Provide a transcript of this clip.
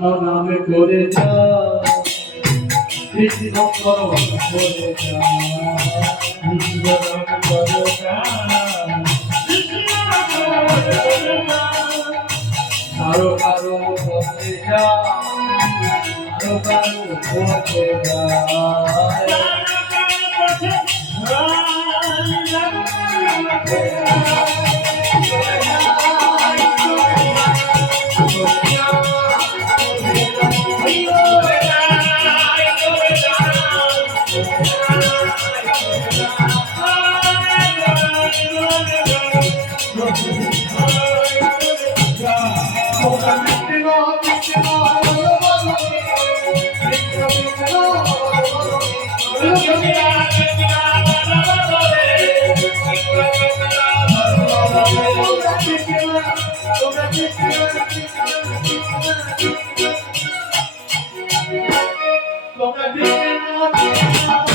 নামে করে যা কৃষ্ণ করো করে যা কৃষ্ণ নামে করে যা কারো কারো বলে যা কারো কারো বলে যা তোমরা